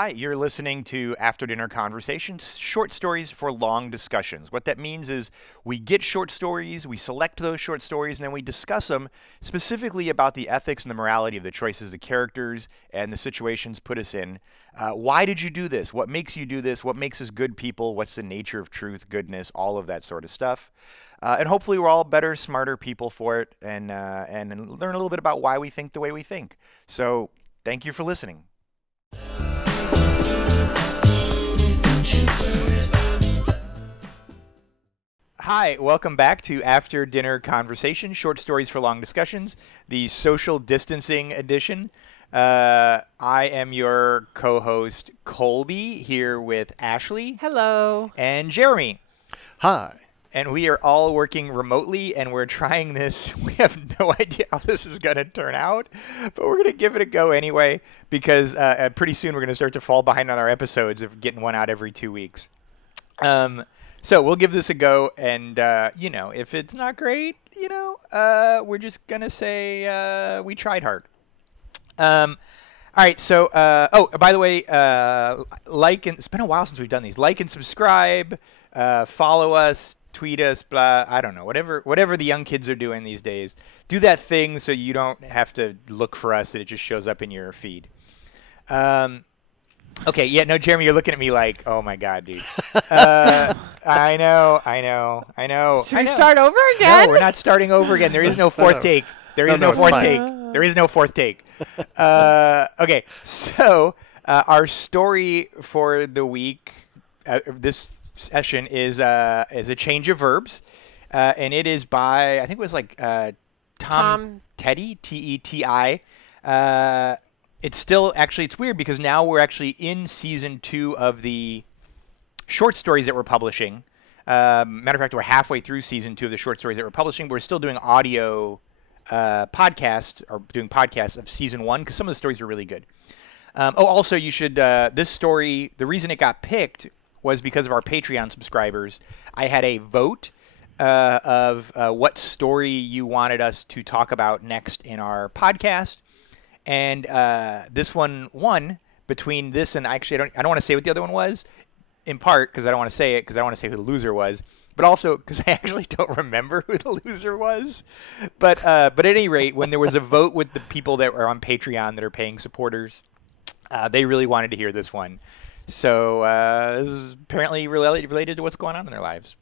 Hi, you're listening to After Dinner Conversations, short stories for long discussions. What that means is we get short stories, we select those short stories, and then we discuss them specifically about the ethics and the morality of the choices the characters and the situations put us in. Why did you do this? What makes you do this? What makes us good people? What's the nature of truth, goodness, all of that sort of stuff. And hopefully we're all better, smarter people for it and learn a little bit about why we think the way we think. So thank you for listening. Hi, welcome back to After Dinner Conversation, short stories for long discussions, the social distancing edition. I am your co-host, Kolby, here with Ashley. Hello. And Jeremy. Hi. And we are all working remotely, and we're trying this. We have no idea how this is going to turn out, but we're going to give it a go anyway, because pretty soon we're going to start to fall behind on our episodes of getting one out every 2 weeks. So we'll give this a go, and, if it's not great, we're just going to say we tried hard. All right, so, by the way, it's been a while since we've done these. Like and subscribe, follow us, tweet us, blah, I don't know, whatever the young kids are doing these days. Do that thing so you don't have to look for us, and it just shows up in your feed. Okay, yeah, no, Jeremy, you're looking at me like, oh my God, dude. I know. Should we start over again? No, we're not starting over again. There is no fourth take. There is no fourth take. There is no fourth take. Okay, so our story for the week, this session is a Change of Verbs, and it is by, I think it was like Tom Teti, T-E-T-I. It's weird because now we're actually in season 2 of the short stories that we're publishing. Matter of fact, we're halfway through season 2 of the short stories that we're publishing. We're still doing audio podcasts, or doing podcasts of season 1, because some of the stories were really good. Also, you should, this story, the reason it got picked was because of our Patreon subscribers. I had a vote of what story you wanted us to talk about next in our podcast. And this one won between this and actually I don't want to say what the other one was, in part because I don't want to say it because I don't want to say who the loser was, but also because I actually don't remember who the loser was. But at any rate, when there was a vote with the people that were on Patreon that are paying supporters, they really wanted to hear this one. So this is apparently related to what's going on in their lives.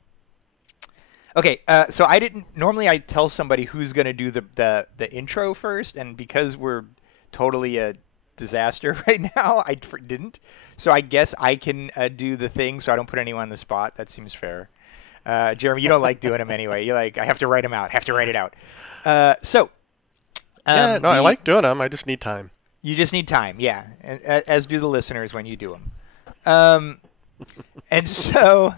Okay, so I tell somebody who's going to do the intro first, and because we're totally a disaster right now, I didn't. So I guess I can do the thing so I don't put anyone on the spot. That seems fair. Jeremy, you don't like doing them anyway. You're like, I have to write them out. I like doing them. I just need time. You just need time, yeah. As do the listeners when you do them. And so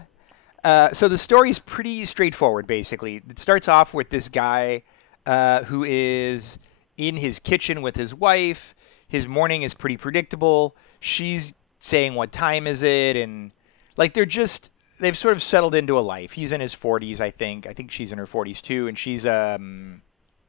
the story's pretty straightforward, basically. It starts off with this guy who is in his kitchen with his wife. His morning is pretty predictable. She's saying, what time is it? And like they've sort of settled into a life. He's in his 40s, I think. I think she's in her 40s too. And she's, do you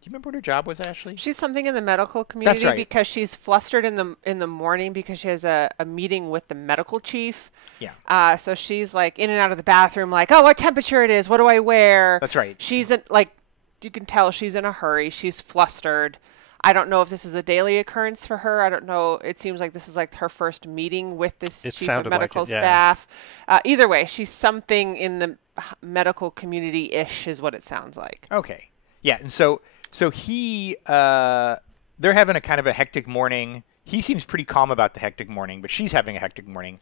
remember what her job was, Ashley? She's something in the medical community. That's right. Because she's flustered in the morning because she has a meeting with the medical chief. Yeah. So she's like in and out of the bathroom like, oh, what temperature it is? What do I wear? That's right. She's you can tell she's in a hurry. She's flustered. I don't know if this is a daily occurrence for her. I don't know. It seems like this is like her first meeting with this chief of medical staff. Either way, she's something in the medical community-ish is what it sounds like. Okay. Yeah, and so he, they're having a kind of a hectic morning. He seems pretty calm about the hectic morning, but she's having a hectic morning.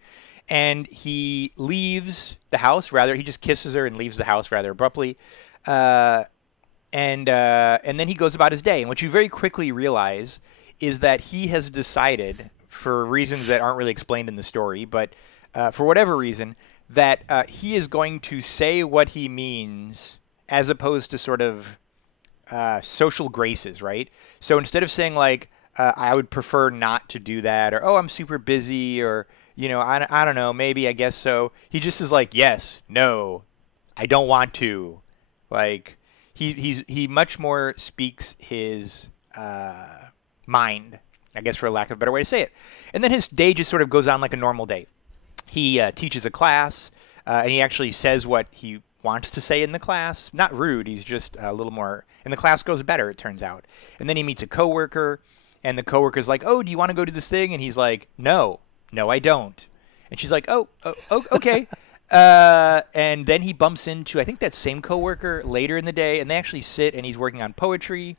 And he leaves the house, he just kisses her and leaves the house rather abruptly. And then he goes about his day. And what you very quickly realize is that he has decided, for reasons that aren't really explained in the story, but for whatever reason, that he is going to say what he means as opposed to sort of social graces, right? So instead of saying like, I would prefer not to do that, or, oh, I'm super busy, or, I don't know, maybe, I guess so. He just is like, yes, no, I don't want to. Like, he much more speaks his mind I guess for lack of a better way to say it. And then his day just sort of goes on like a normal day. He teaches a class, and he actually says what he wants to say in the class. Not rude, he's just a little more... And the class goes better, it turns out. And then he meets a coworker, and the coworker's like, oh, do you want to go to this thing? And he's like, no, I don't. And she's like, oh okay. And then he bumps into, I think, that same coworker later in the day, and they actually sit, and he's working on poetry.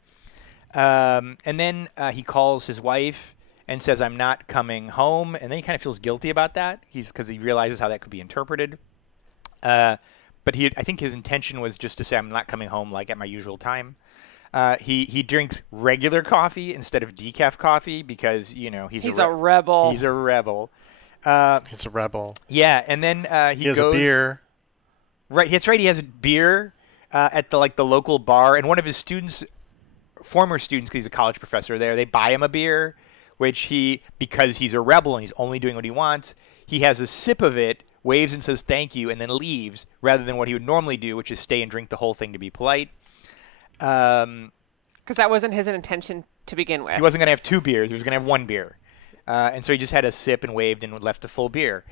And then he calls his wife and says, I'm not coming home. And then he kind of feels guilty about that because he realizes how that could be interpreted. But I think his intention was just to say, I'm not coming home like at my usual time. He drinks regular coffee instead of decaf coffee because, he's a rebel. He's a rebel. He's a rebel. Yeah, and then he has goes... a beer. Right, that's right. He has a beer at the local bar, and one of his students, former students, because he's a college professor there, they buy him a beer, which because he's a rebel and he's only doing what he wants, he has a sip of it, waves and says thank you, and then leaves, rather than what he would normally do, which is stay and drink the whole thing to be polite. Because that wasn't his intention to begin with. He wasn't going to have 2 beers. He was going to have 1 beer. And so he just had a sip and waved and left a full beer,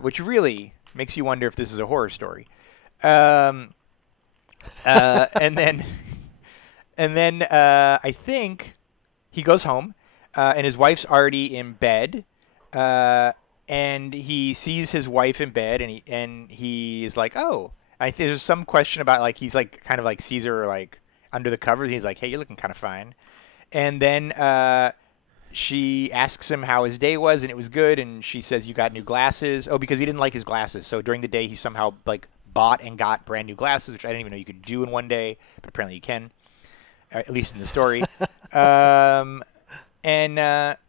which really makes you wonder if this is a horror story. And then I think he goes home, and his wife's already in bed, and he sees his wife in bed, and he's like, oh, there's some question about he's kind of sees her under the covers. And he's like, hey, you're looking kind of fine, and then she asks him how his day was, and it was good, and she says, you got new glasses. Oh, because he didn't like his glasses, so during the day he somehow bought and got brand new glasses, which I didn't even know you could do in one day, but apparently you can, at least in the story. And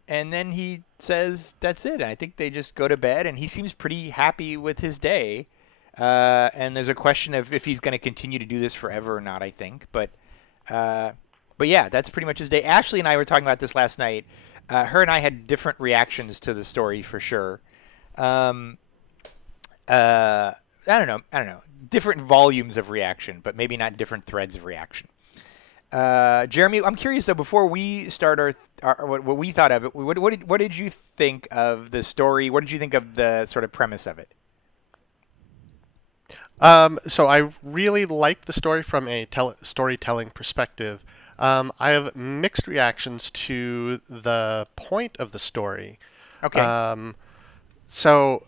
then he says that's it. And I think they just go to bed, and he seems pretty happy with his day. And there's a question of if he's going to continue to do this forever or not, I think. But yeah, that's pretty much his day. Ashley and I were talking about this last night. Her and I had different reactions to the story for sure. I don't know. Different volumes of reaction, but maybe not different threads of reaction. Jeremy, I'm curious though. Before we start what we thought of it, what did you think of the story? What did you think of the sort of premise of it? So I really liked the story from a storytelling perspective. I have mixed reactions to the point of the story. Okay. So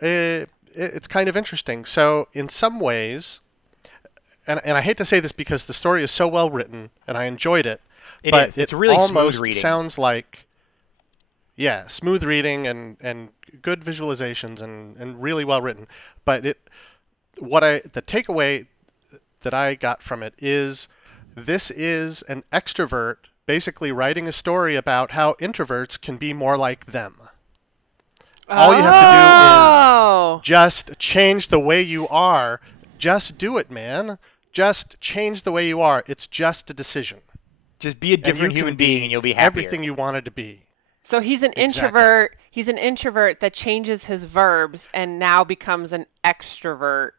it's kind of interesting. So in some ways, and I hate to say this because the story is so well written and I enjoyed it. It's really smooth reading. Sounds like, yeah, smooth reading and good visualizations and really well written. But the takeaway that I got from it is this is an extrovert basically writing a story about how introverts can be more like them. All you have to do is just change the way you are. Just do it, man. Just change the way you are. It's just a decision. Just be a different human being and you'll be happier. Everything you wanted to be. So he's an introvert. He's an introvert that changes his verbs and now becomes an extrovert.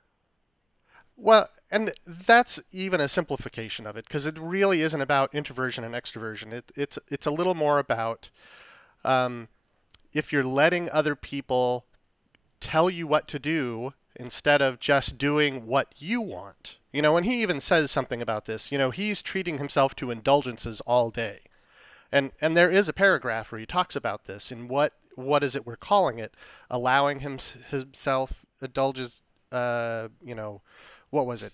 Well, and that's even a simplification of it because it really isn't about introversion and extroversion. It's a little more about if you're letting other people tell you what to do instead of just doing what you want. And he even says something about this. He's treating himself to indulgences all day. And there is a paragraph where he talks about this and what is it we're calling it? Allowing himself indulges, what was it?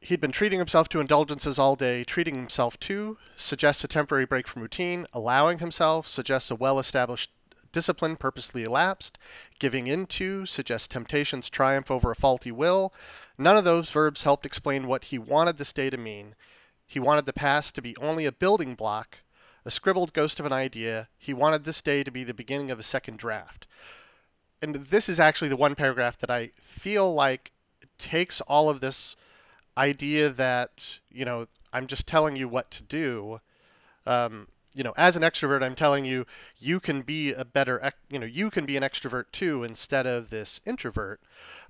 He'd been treating himself to indulgences all day. Treating himself to suggests a temporary break from routine. Allowing himself suggests a well-established discipline purposely elapsed. Giving into suggests temptation's triumph over a faulty will. None of those verbs helped explain what he wanted this day to mean. He wanted the past to be only a building block, a scribbled ghost of an idea. He wanted this day to be the beginning of a second draft. And this is actually the one paragraph that I feel like takes all of this idea that, I'm just telling you what to do. As an extrovert, I'm telling you, you can be you can be an extrovert too instead of this introvert.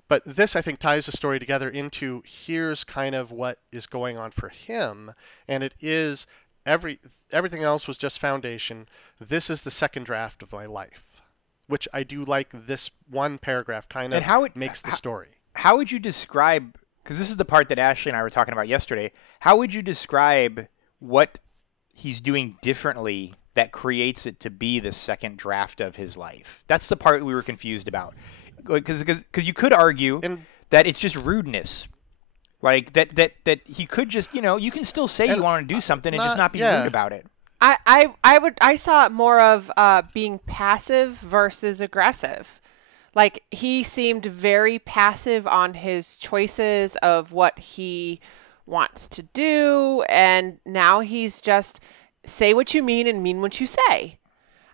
But this, I think, ties the story together into here's kind of what is going on for him. And it is everything else was just foundation. This is the second draft of my life, which I do like. This one paragraph kind of makes the story. How would you describe, because this is the part that Ashley and I were talking about yesterday, how would you describe what he's doing differently that creates it to be the second draft of his life? That's the part we were confused about. Because you could argue that it's just rudeness. Like, that he could just, you can still say you want to do something and just not be rude about it. I saw it more of being passive versus aggressive. Like, he seemed very passive on his choices of what he wants to do, and now he's just say what you mean and mean what you say.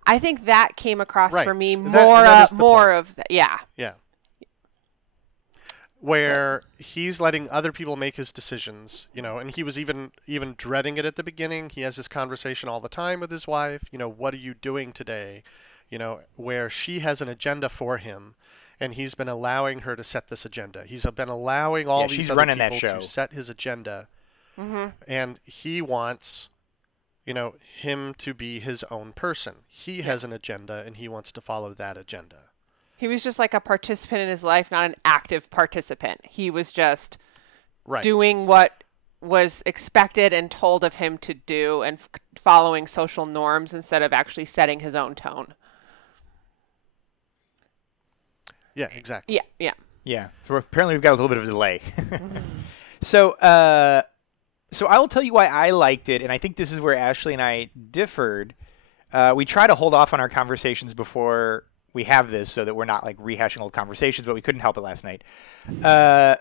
I think that came across for me more of that. Yeah. Yeah. Where he's letting other people make his decisions, and he was even dreading it at the beginning. He has this conversation all the time with his wife, what are you doing today? Where she has an agenda for him, and he's been allowing her to set this agenda. He's been allowing all these other people to set his agenda. Mm-hmm. And he wants, him to be his own person. He has an agenda, and he wants to follow that agenda. He was just like a participant in his life, not an active participant. He was just doing what was expected and told of him to do and following social norms instead of actually setting his own tone. Yeah, exactly. Yeah. So apparently we've got a little bit of a delay. So I will tell you why I liked it, and I think this is where Ashley and I differed. We try to hold off on our conversations before we have this so that we're not like rehashing old conversations, but we couldn't help it last night. But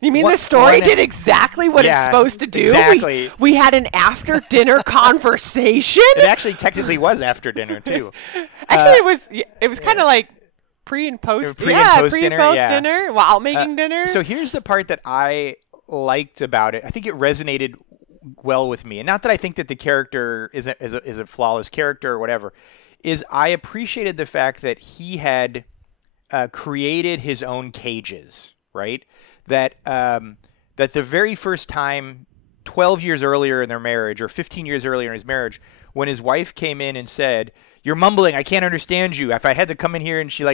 you mean the story did exactly what it's supposed to do? Exactly. We had an after-dinner conversation? It actually technically was after dinner, too. Actually, it was kind of like pre and post dinner while making dinner. So here's the part that I liked about it. I think it resonated well with me. And not that I think that the character is a flawless character or whatever. Is I appreciated the fact that he had created his own cages, right? That the very first time, 12 years earlier in their marriage, or 15 years earlier in his marriage, when his wife came in and said, "You're mumbling, I can't understand you." If I had to come in here, and she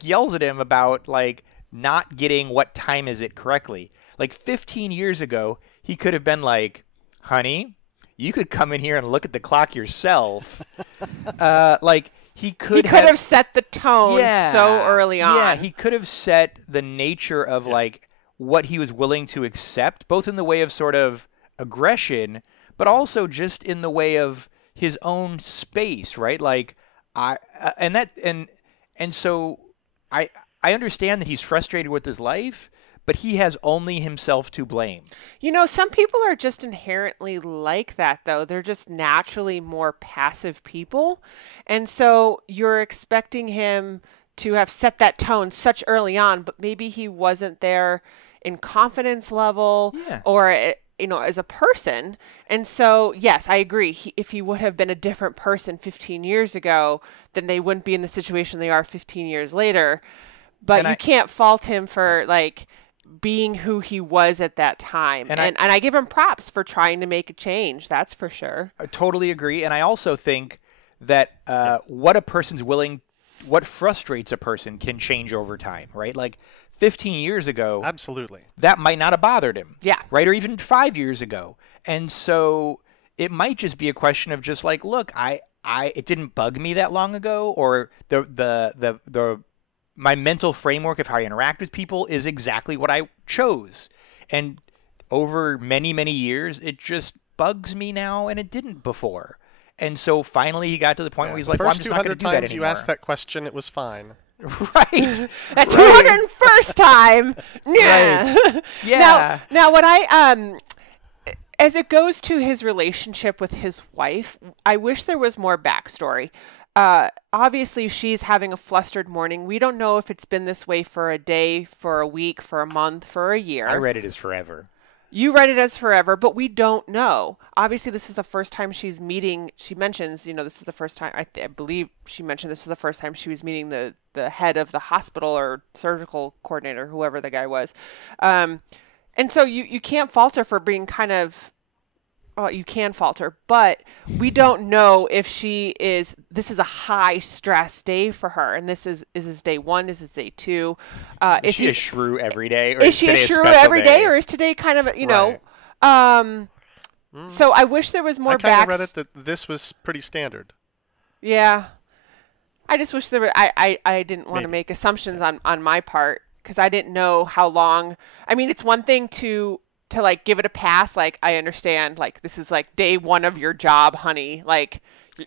yells at him about like not getting what time is it correctly. Like 15 years ago, he could have been like, "Honey, you could come in here and look at the clock yourself." Like he could have set the tone so early on. Yeah, he could have set the nature of like what he was willing to accept, both in the way of sort of aggression, but also just in the way of his own space, right? Like so I understand that he's frustrated with his life, but he has only himself to blame. Some people are just inherently like that, though. They're just naturally more passive people. And so you're expecting him to have set that tone such early on, but maybe he wasn't there in confidence level or, as a person. And so, yes, I agree. If he would have been a different person 15 years ago, then they wouldn't be in the situation they are 15 years later. But you can't fault him for, like, being who he was at that time. And I give him props for trying to make a change. That's for sure. I totally agree. And I also think that what frustrates a person can change over time, right? Like 15 years ago, absolutely, that might not have bothered him. Yeah. Right. Or even 5 years ago. And so it might just be a question of just like, look, it didn't bug me that long ago, or my mental framework of how I interact with people is exactly what I chose. And over many, many years, it just bugs me now, and it didn't before. And so finally he got to the point where he's like, well, I'm just not going to do that anymore. First 200 times you asked that question, it was fine. Right. That 201st time. Yeah. Right. Yeah. Now what as it goes to his relationship with his wife, I wish there was more backstory. Obviously she's having a flustered morning. We don't know if it's been this way for a day, for a week, for a month, for a year. I read it as forever. You read it as forever, but we don't know. Obviously, this is the first time she's meeting. She mentions, this is the first time, I believe she mentioned this is the first time she was meeting the head of the hospital or surgical coordinator, whoever the guy was. And so you can't fault her for being kind of, you can fault her, but we don't know if this is a high stress day for her, and is this day 1, is this day 2? Is she a shrew every day? Or is she a shrew every day, or is today kind of, so I wish there was more I kind of read it that this was pretty standard. Yeah. I just wish there were, I didn't want to make assumptions on my part, because I didn't know how long. I mean, it's one thing to like give it a pass, like I understand, like this is like day 1 of your job, honey, like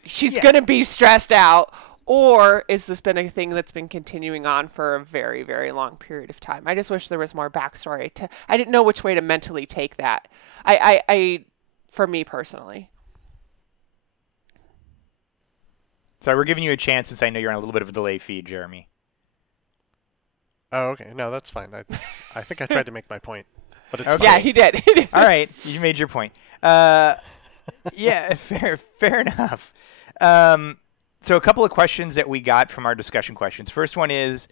she's gonna be stressed out, or is this been a thing that's been continuing on for a very, very long period of time? I just wish there was more backstory I didn't know which way to mentally take that. I for me personally. So we're giving you a chance, since I know you're on a little bit of a delay feed, Jeremy. Oh, okay. No, that's fine. I think I tried to make my point. But it's okay. Yeah, he did. All right, you made your point. Yeah, fair enough. So a couple of questions that we got from our discussion questions. First one is,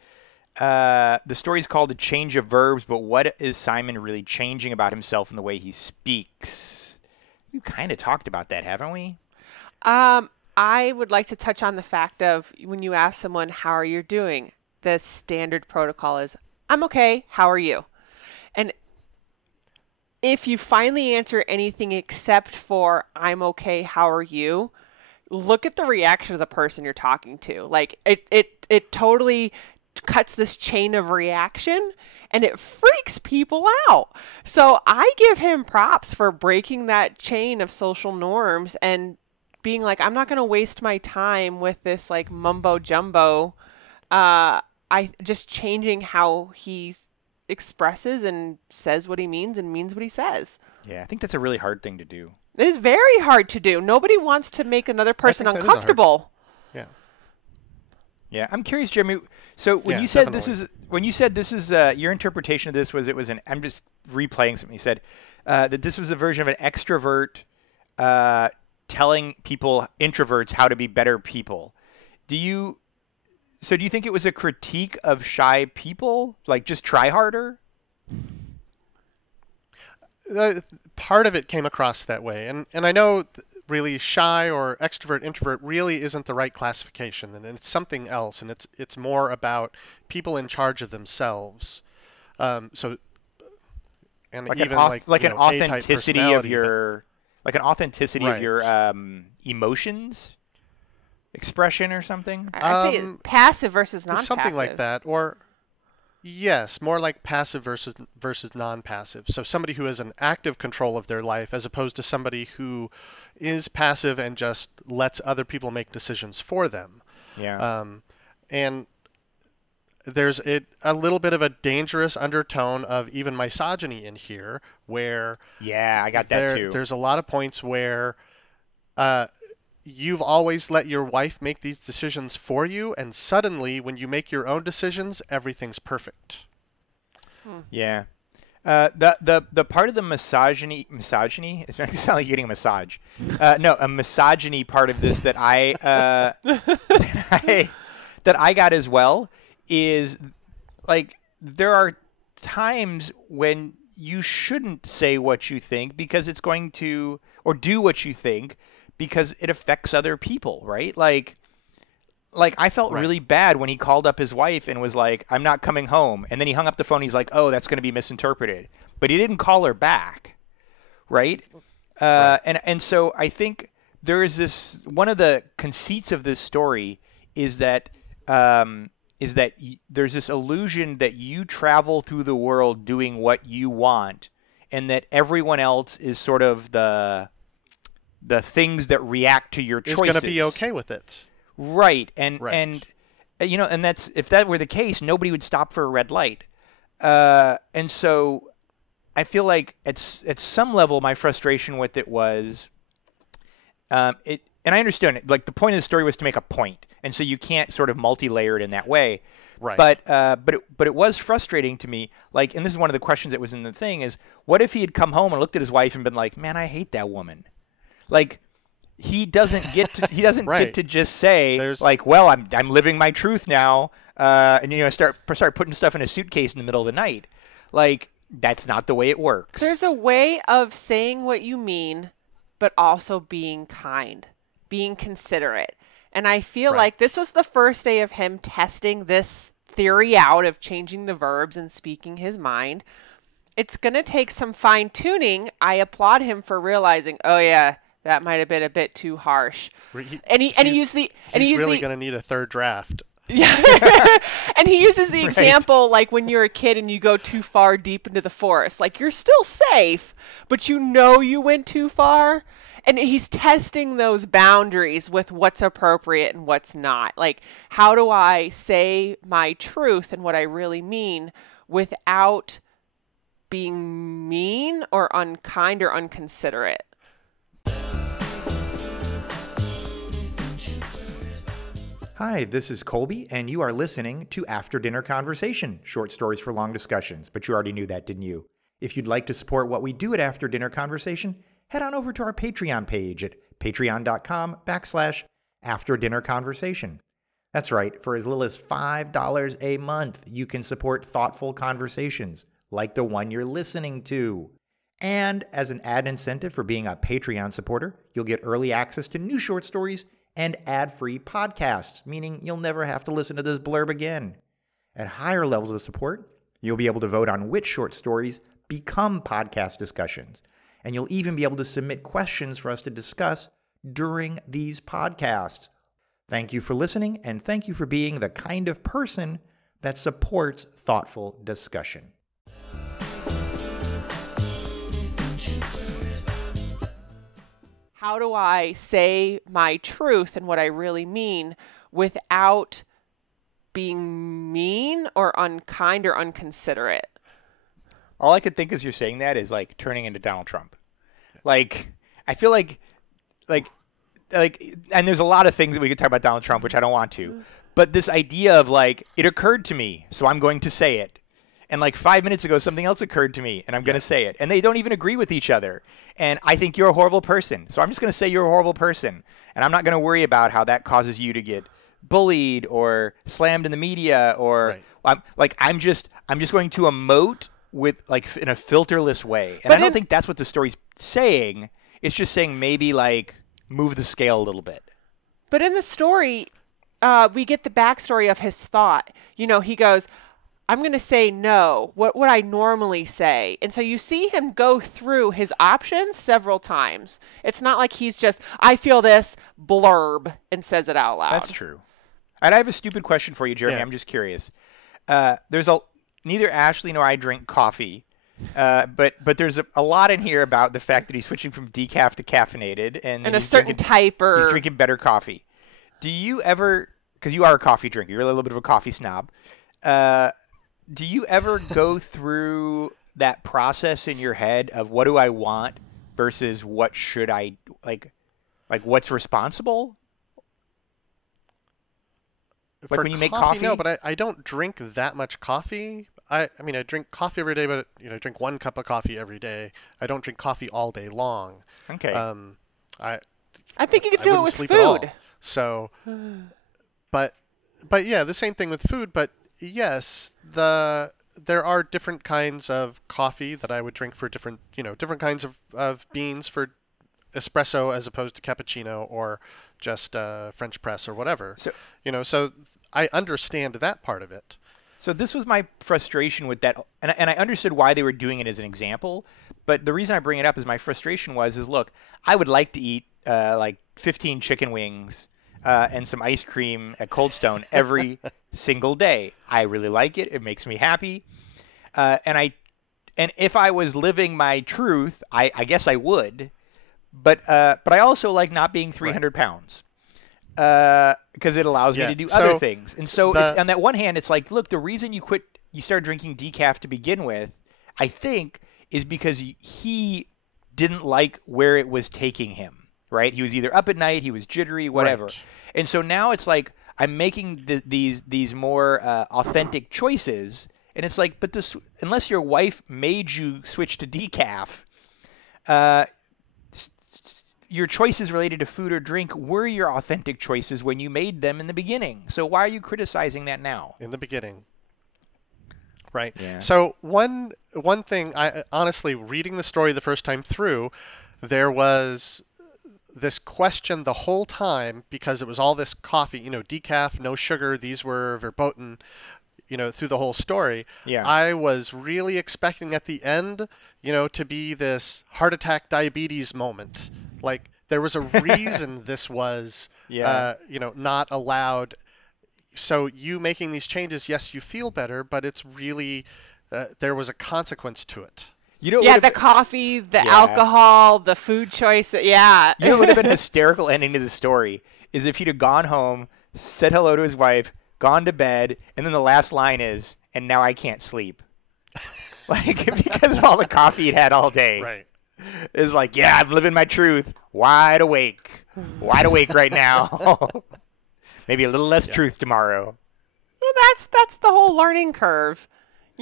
the story's called A Change of Verbs, but what is Simon really changing about himself in the way he speaks? We kind of talked about that, haven't we? I would like to touch on the fact of when you ask someone, how are you doing? The standard protocol is, I'm okay, how are you? And if you finally answer anything except for I'm okay, how are you, look at the reaction of the person you're talking to. Like it totally cuts this chain of reaction, and it freaks people out. So I give him props for breaking that chain of social norms and being like, I'm not going to waste my time with this like mumbo jumbo. I just changing how he expresses and says what he means and means what he says. Yeah, I think that's a really hard thing to do. It is very hard to do. Nobody wants to make another person uncomfortable. Yeah. Yeah, I'm curious, Jeremy. So when you said this is your interpretation of this was I'm just replaying something you said, that this was a version of an extrovert telling introverts how to be better people. Do you think it was a critique of shy people? Like, just try harder? Part of it came across that way. And I know really shy or extrovert, introvert really isn't the right classification. And it's something else. And it's more about people in charge of themselves. And like even an authenticity of your emotions? Expression or something? I say passive versus non-passive. Something like that. Or, yes, more like passive versus non-passive. So somebody who has an active control of their life as opposed to somebody who is passive and just lets other people make decisions for them. Yeah. And there's a little bit of a dangerous undertone of even misogyny in here, where I got that too. There's a lot of points where you've always let your wife make these decisions for you, and suddenly when you make your own decisions, everything's perfect. Yeah. The part of the misogyny, it's making it sound like you're getting a massage. No, a misogyny part of this that I got as well is, like, there are times when you shouldn't say what you think because it's going to, or do what you think because it affects other people, right? Like I felt really bad when he called up his wife and was like, I'm not coming home. And then he hung up the phone. He's like, oh, that's going to be misinterpreted. But he didn't call her back, right? And so I think there is this, one of the conceits of this story is that there's this illusion that you travel through the world doing what you want, and that everyone else is sort of the things that react to your choices. Is going to be okay with it. Right. And that's, if that were the case, nobody would stop for a red light. And so I feel like at some level my frustration with it was, and I understand it, like the point of the story was to make a point, and so you can't sort of multi-layer it in that way. Right. But it was frustrating to me. Like, and this is one of the questions that was in the thing is, what if he had come home and looked at his wife and been like, man, I hate that woman. Like, he doesn't get to get to just say like, well, I'm living my truth now, and start putting stuff in a suitcase in the middle of the night. Like, that's not the way it works. There's a way of saying what you mean but also being kind, being considerate. And I feel like this was the first day of him testing this theory out of changing the verbs and speaking his mind. It's going to take some fine tuning. I applaud him for realizing, oh yeah, that might have been a bit too harsh. He's really going to need a third draft. Yeah. And he uses the example like when you're a kid and you go too far deep into the forest. Like you're still safe, but you know you went too far. And he's testing those boundaries with what's appropriate and what's not. Like, how do I say my truth and what I really mean without being mean or unkind or unconsiderate? Hi, this is Kolby, and you are listening to After Dinner Conversation, short stories for long discussions. But you already knew that, didn't you? If you'd like to support what we do at After Dinner Conversation, head on over to our Patreon page at patreon.com/After Dinner Conversation. That's right, for as little as $5 a month, you can support thoughtful conversations like the one you're listening to. And as an added incentive for being a Patreon supporter, you'll get early access to new short stories and ad-free podcasts, meaning you'll never have to listen to this blurb again. At higher levels of support, you'll be able to vote on which short stories become podcast discussions, and you'll even be able to submit questions for us to discuss during these podcasts. Thank you for listening, and thank you for being the kind of person that supports thoughtful discussion. How do I say my truth and what I really mean without being mean or unkind or unconsiderate? All I could think as you're saying that is like turning into Donald Trump. Like, I feel like, and there's a lot of things that we could talk about Donald Trump, which I don't want to, but this idea of like, it occurred to me, so I'm going to say it. And like 5 minutes ago, something else occurred to me, and I'm going to say it. And they don't even agree with each other. And I think you're a horrible person. So I'm just going to say you're a horrible person. And I'm not going to worry about how that causes you to get bullied or slammed in the media or I'm just going to emote with like in a filterless way. And I don't think that's what the story's saying. It's just saying maybe like move the scale a little bit. But in the story, we get the backstory of his thought. You know, he goes, I'm going to say no. What would I normally say? And so you see him go through his options several times. It's not like he's just, I feel this, blurb, and says it out loud. That's true. And I have a stupid question for you, Jeremy. Yeah. I'm just curious. Neither Ashley nor I drink coffee, but there's a lot in here about the fact that he's switching from decaf to caffeinated. And a certain type or... He's drinking better coffee. Do you ever, because you are a coffee drinker, you're a little bit of a coffee snob, do you ever go through that process in your head of what do I want versus what should I, like what's responsible? Like when you make coffee? No, but I don't drink that much coffee. I mean, I drink coffee every day, but I drink 1 cup of coffee every day. I don't drink coffee all day long. Okay. I think you could do it with food. So, but yeah, the same thing with food, but yes, there are different kinds of coffee that I would drink for different kinds of beans for espresso as opposed to cappuccino or just French press or whatever. So I understand that part of it. So this was my frustration with that, and I understood why they were doing it as an example, but the reason I bring it up is my frustration is look, I would like to eat like 15 chicken wings and some ice cream at Cold Stone every single day. I really like it. It makes me happy. And if I was living my truth, I guess I would. But I also like not being 300 pounds because it allows me to do other things. And so on that one hand, it's like, look, the reason you started drinking decaf to begin with, I think, is because he didn't like where it was taking him. Right? He was either up at night, he was jittery, whatever. Right. And so now it's like I'm making these more authentic choices, and it's like, but unless your wife made you switch to decaf, your choices related to food or drink were your authentic choices when you made them in the beginning. So why are you criticizing that now? In the beginning. Right. Yeah. So one thing, I honestly, reading the story the first time through, there was this question the whole time, because it was all this coffee, decaf, no sugar, these were verboten, through the whole story. Yeah. I was really expecting at the end, to be this heart attack diabetes moment. Like there was a reason this was, not allowed. So you making these changes, yes, you feel better, but it's really, there was a consequence to it. The coffee, the alcohol, the food choice. Yeah. You know what would have been an hysterical ending to the story is if he'd have gone home, said hello to his wife, gone to bed, and then the last line is, and now I can't sleep. Like, because of all the coffee he'd had all day. Right. It's like, yeah, I'm living my truth. Wide awake. Wide awake right now. Maybe a little less truth tomorrow. Well, that's the whole learning curve.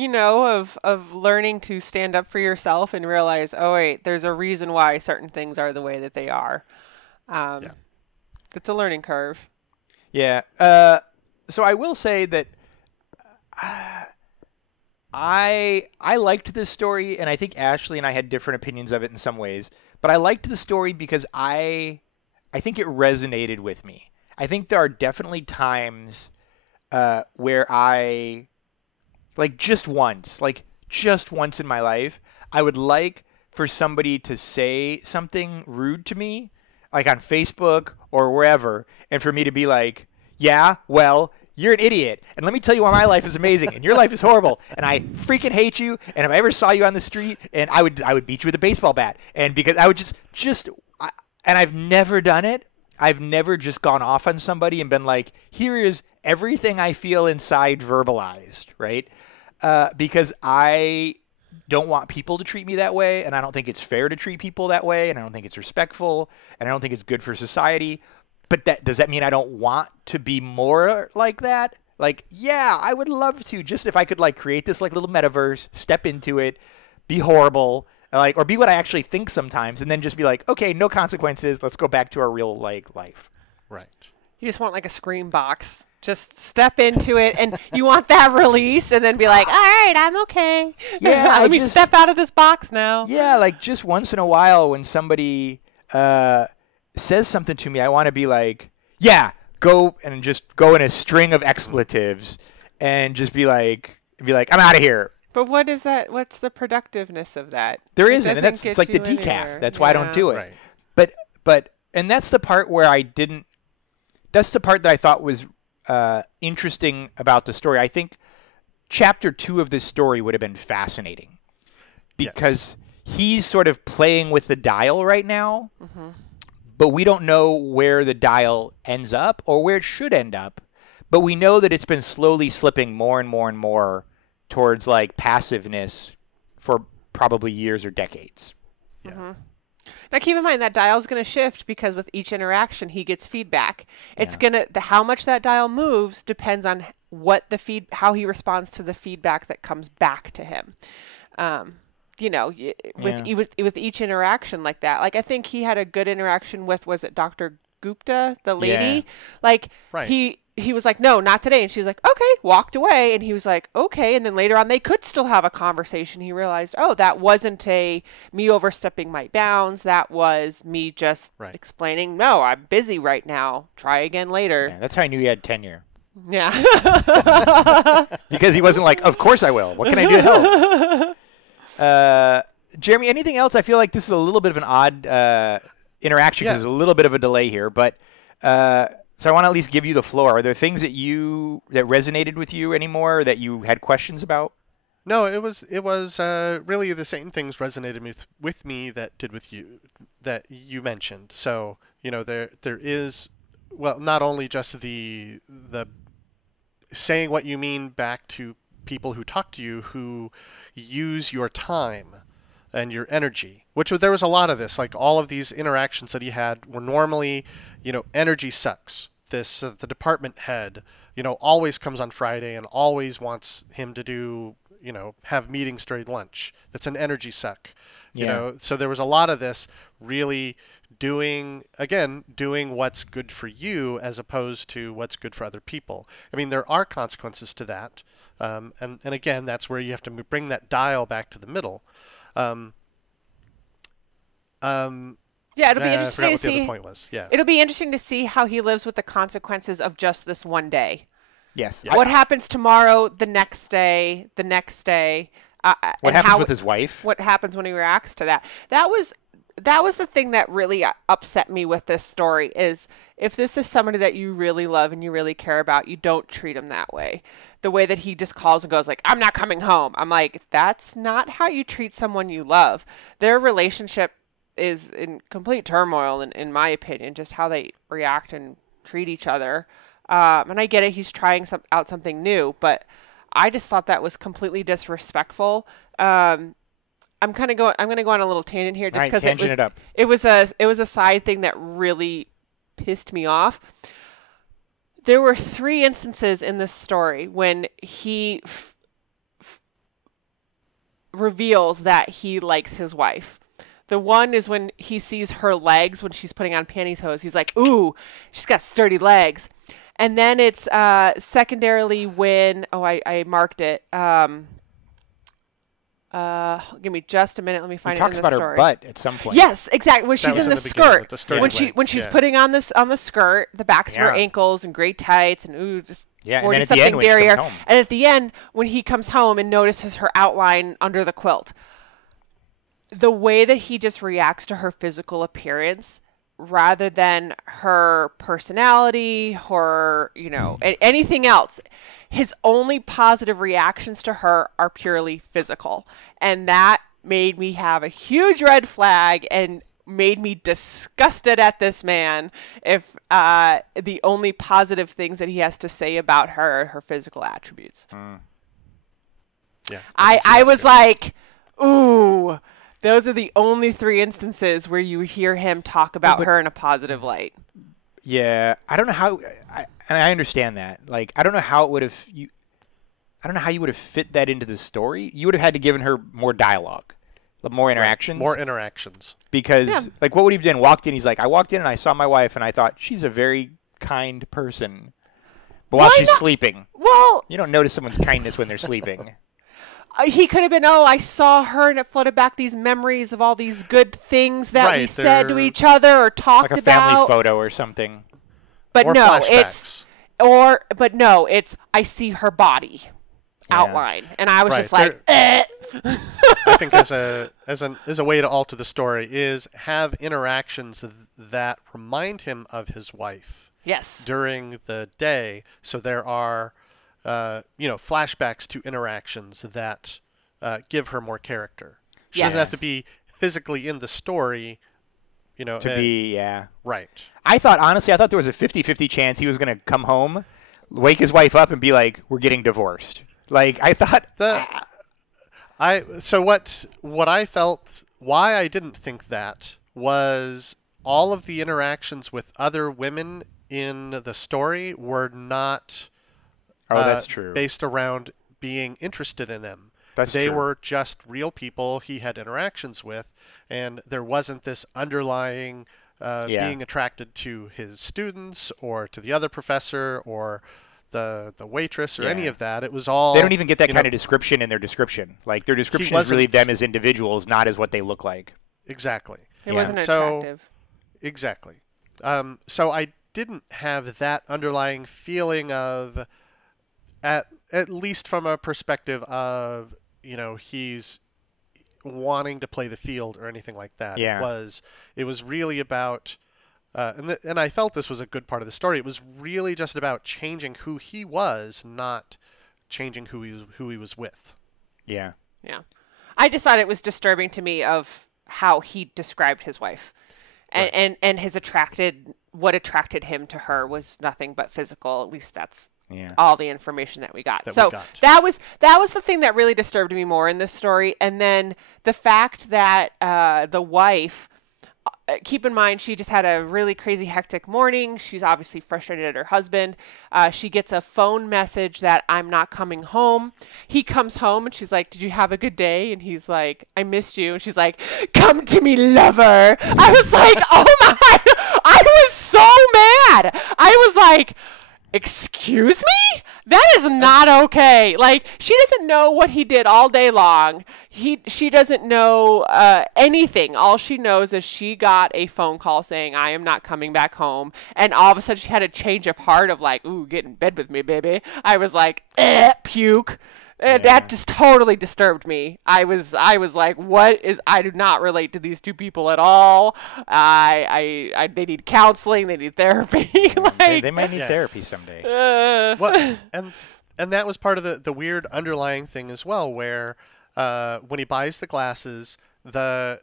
Of learning to stand up for yourself and realize, oh, wait, there's a reason why certain things are the way that they are. It's a learning curve. Yeah. So I will say that I liked this story, and I think Ashley and I had different opinions of it in some ways. But I liked the story because I think it resonated with me. I think there are definitely times where I... just once in my life, I would like for somebody to say something rude to me, like on Facebook or wherever, and for me to be like, yeah, well, you're an idiot, and let me tell you why my life is amazing, and your life is horrible, and I freaking hate you, and if I ever saw you on the street, and I would beat you with a baseball bat, and because I would and I've never done it. I've never just gone off on somebody and been like, here is everything I feel inside verbalized, right? Because I don't want people to treat me that way, and I don't think it's fair to treat people that way, and I don't think it's respectful, and I don't think it's good for society. But does that mean I don't want to be more like that? Like, yeah, I would love to, just if I could create this little metaverse, step into it, be horrible, or be what I actually think sometimes, and then just be like, okay, no consequences. Let's go back to our real life. Right. You just want a scream box. Just step into it, and you want that release, and then be like, all right, I'm okay. Yeah, let me step out of this box now. Yeah, just once in a while when somebody says something to me, I want to be like, yeah, go and just go in a string of expletives and just be like, I'm out of here. But what is that? What's the productiveness of that? There isn't, and it's like the decaf. Anywhere. That's why I don't do it. Right. But and that's the part where I didn't. That's the part that I thought was interesting about the story. I think chapter 2 of this story would have been fascinating because he's sort of playing with the dial right now, but we don't know where the dial ends up or where it should end up. But we know that it's been slowly slipping more and more and more towards passiveness for probably years or decades. Yeah. Now keep in mind that dial's going to shift because with each interaction he gets feedback. It's how much that dial moves depends on how he responds to the feedback that comes back to him. With each interaction like that. I think he had a good interaction with, was it Dr. Gupta, the lady? Right. He was like, no, not today. And she was like, okay, walked away. And he was like, okay. And then later on, they could still have a conversation. He realized, oh, that wasn't me overstepping my bounds. That was me just explaining, no, I'm busy right now. Try again later. Yeah, that's how I knew he had tenure. Yeah. Because he wasn't like, of course I will. What can I do to help? Jeremy, anything else? I feel like this is a little bit of an odd interaction because there's a little bit of a delay here. But so I want to at least give you the floor. Are there things that resonated with you anymore that you had questions about? No, it was really the same things resonated with me that did with you that you mentioned. So there is, well, not only just the saying what you mean back to people who talk to you, who use your time and your energy, which there was a lot of this. All of these interactions that he had were normally, energy sucks. The department head, always comes on Friday and always wants him to do, have meetings during lunch. That's an energy suck. So there was a lot of this really doing what's good for you as opposed to what's good for other people. I mean, there are consequences to that. And again, that's where you have to bring that dial back to the middle. Yeah, Yeah, it'll be interesting to see. The other point was. Yeah. It'll be interesting to see how he lives with the consequences of just this one day. Yes. What happens tomorrow, the next day, the next day. What happens with his wife? What happens when he reacts to that? That was the thing that really upset me with this story is if this is somebody that you really love and you really care about, you don't treat him that way. The way that he just calls and goes like, I'm not coming home. I'm like, that's not how you treat someone you love. Their relationship is in complete turmoil, in my opinion, just how they react and treat each other. And I get it. He's trying out something new, but I just thought that was completely disrespectful. I'm going to go on a little tangent here just because it was a side thing that really pissed me off. There were 3 instances in this story when he reveals that he likes his wife. The one is when he sees her legs when she's putting on pantyhose. He's like, ooh, she's got sturdy legs. And then it's secondarily when, I marked it. Give me just a minute. Let me find it in the story. He talks about her butt at some point. Yes, exactly. When she's in the skirt. When she's putting on the skirt, the backs of her ankles and gray tights and and then at the end when she comes home. And at the end when he comes home and notices her outline under the quilt, the way that he just reacts to her physical appearance rather than her personality, her, anything else. His only positive reactions to her are purely physical. And that made me have a huge red flag and made me disgusted at this man if the only positive things that he has to say about her are her physical attributes. Yeah. I was like, ooh, those are the only 3 instances where you hear him talk about her in a positive light. Yeah, I don't know how, and I understand that. Like, I don't know how you would have fit that into the story. You would have had to given her more dialogue, more interactions. More interactions. Because, like, what would he have done? Walked in, he's like, I walked in and I saw my wife and I thought, she's a very kind person. But while she's sleeping. Well, you don't notice someone's kindness when they're sleeping. He could have been, I saw her and it flooded back these memories of all these good things that we said to each other or talked about. Like a family photo or something. But or no, flashbacks. it's I see her body outline. And I was just like, I think as a way to alter the story is have interactions that remind him of his wife. Yes. During the day. So there are flashbacks to interactions that give her more character. She doesn't have to be physically in the story, Right. I thought there was a 50-50 chance he was going to come home, wake his wife up, and be like, we're getting divorced. Like, I thought... what I felt, why I didn't think that was all of the interactions with other women in the story were not... that's true. Based around being interested in them. They were just real people he had interactions with, and there wasn't this underlying being attracted to his students or to the other professor or the waitress or any of that. It was all... They don't even get that kind of description in their description. Like, their description is really them as individuals, not as what they look like. Exactly. It wasn't attractive. Exactly. So I didn't have that underlying feeling of... At least from a perspective of, he's wanting to play the field or anything like that. Yeah. It was really about, and I felt this was a good part of the story. It was really just about changing who he was, not changing who he was with. Yeah. Yeah. I just thought it was disturbing to me of how he described his wife, and what attracted him to her was nothing but physical. At least that's all the information that we got. That was the thing that really disturbed me more in this story. And then the fact that the wife, keep in mind, she just had a really crazy hectic morning. She's obviously frustrated at her husband. She gets a phone message that I'm not coming home. He comes home and she's like, did you have a good day? And he's like, I missed you. And she's like, come to me, lover. I was like, oh my, I was so mad. I was like, excuse me? That is not okay. Like, she doesn't know what he did all day long. She doesn't know anything. All she knows is she got a phone call saying, I am not coming back home. And all of a sudden she had a change of heart of like, ooh, get in bed with me, baby. I was like, puke. That just totally disturbed me. I was like, I do not relate to these two people at all. They need counseling. They need therapy. Like, they might need therapy someday. Well, and that was part of the weird underlying thing as well, where when he buys the glasses, the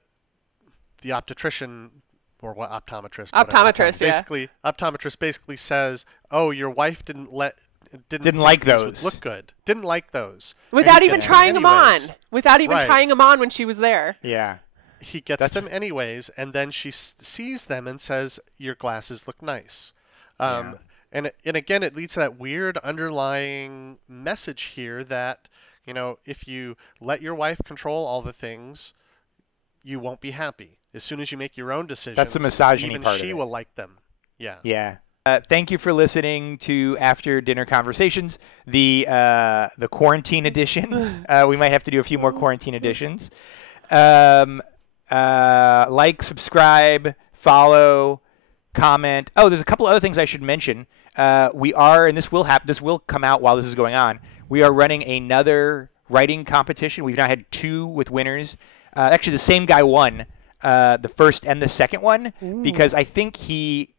optometrist, optometrist basically says, oh, your wife didn't like those. Look good. Didn't like those. Without even trying them on. Without even trying them on when she was there. Yeah. He gets them anyways, and then she sees them and says, your glasses look nice. And again, it leads to that weird underlying message here that, if you let your wife control all the things, you won't be happy. As soon as you make your own decisions, that's the misogyny even part of it. she will like them. Yeah. Yeah. Thank you for listening to After Dinner Conversations, the quarantine edition. We might have to do a few more quarantine editions. Like, subscribe, follow, comment. Oh, there's a couple other things I should mention. We are, and this will come out while this is going on, we are running another writing competition. We've now had 2 with winners. Actually, the same guy won the first and the second one. Ooh. Because I think he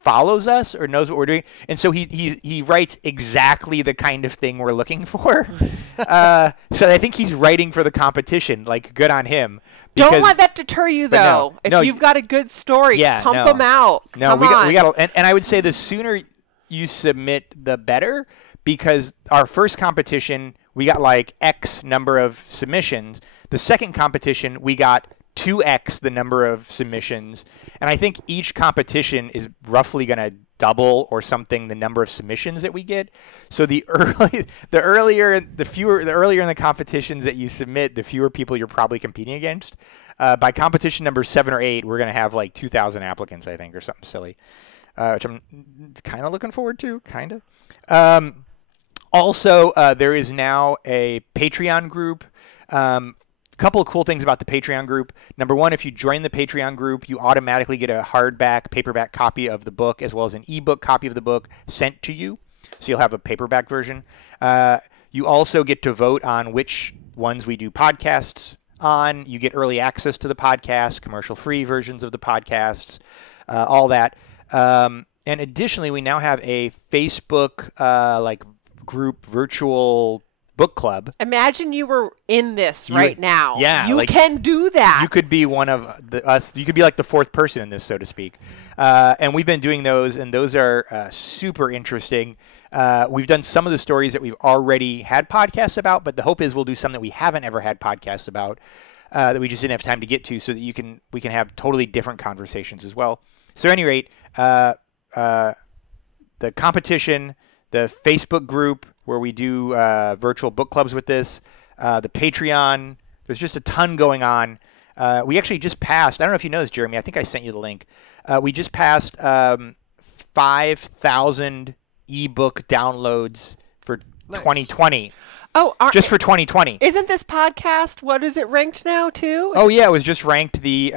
follows us or knows what we're doing, and so he writes exactly the kind of thing we're looking for. So I think he's writing for the competition. Like, good on him. Don't let that deter you, though. If you've got a good story, pump them out. No, we got, and I would say the sooner you submit, the better, because our first competition we got like X number of submissions. The second competition we got 2x the number of submissions, and I think each competition is roughly going to double or something the number of submissions that we get. So the earlier in the competitions that you submit, the fewer people you're probably competing against. By competition number 7 or 8, we're going to have like 2,000 applicants, I think, or something silly, which I'm kind of looking forward to, kind of. Also, there is now a Patreon group. Couple of cool things about the Patreon group. Number one, if you join the Patreon group, you automatically get a hardback, paperback copy of the book, as well as an ebook copy of the book sent to you. So you'll have a paperback version. You also get to vote on which ones we do podcasts on. You get early access to the podcast, commercial-free versions of the podcasts, all that. And additionally, we now have a Facebook group virtual book club. Imagine you were in this right now. Yeah. You can do that. You could be one of us. You could be like the fourth person in this, so to speak. And we've been doing those, and those are super interesting. We've done some of the stories that we've already had podcasts about, but the hope is we'll do some that we haven't ever had podcasts about that we just didn't have time to get to, so that we can have totally different conversations as well. So at any rate, the competition, the Facebook group where we do virtual book clubs with this, the Patreon. There's just a ton going on. We actually just passed, I don't know if you know this, Jeremy, I think I sent you the link. We just passed 5,000 ebook downloads for 2020. Oh, just for 2020. Isn't this podcast, what is it ranked now too? Oh yeah, it was just ranked the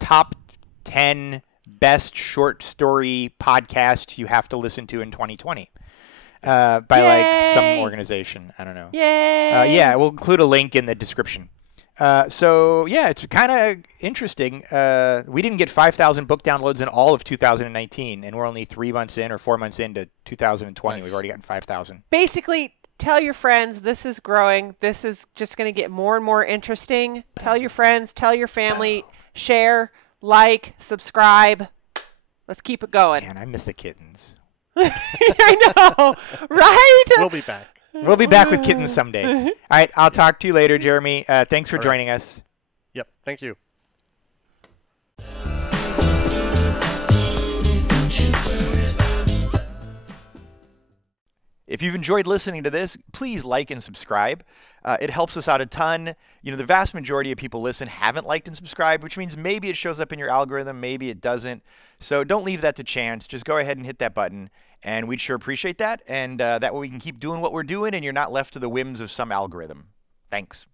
top 10 best short story podcasts you have to listen to in 2020. By like some organization. I don't know. Yay! Yeah, we'll include a link in the description. So yeah, it's kind of interesting. We didn't get 5,000 book downloads in all of 2019, and we're only 3 months in or 4 months into 2020. Nice. We've already gotten 5,000. Basically, tell your friends this is growing. This is just going to get more and more interesting. Tell your friends, tell your family, share, like, subscribe. Let's keep it going. Man, I miss the kittens. I know, right? We'll be back. We'll be back with kittens someday. All right, I'll talk to you later, Jeremy. Thanks for joining us. Yep, thank you. If you've enjoyed listening to this, please like and subscribe. It helps us out a ton. You know, the vast majority of people listen haven't liked and subscribed, which means maybe it shows up in your algorithm, maybe it doesn't. So don't leave that to chance. Just go ahead and hit that button, and we'd sure appreciate that. And that way we can keep doing what we're doing, and you're not left to the whims of some algorithm. Thanks.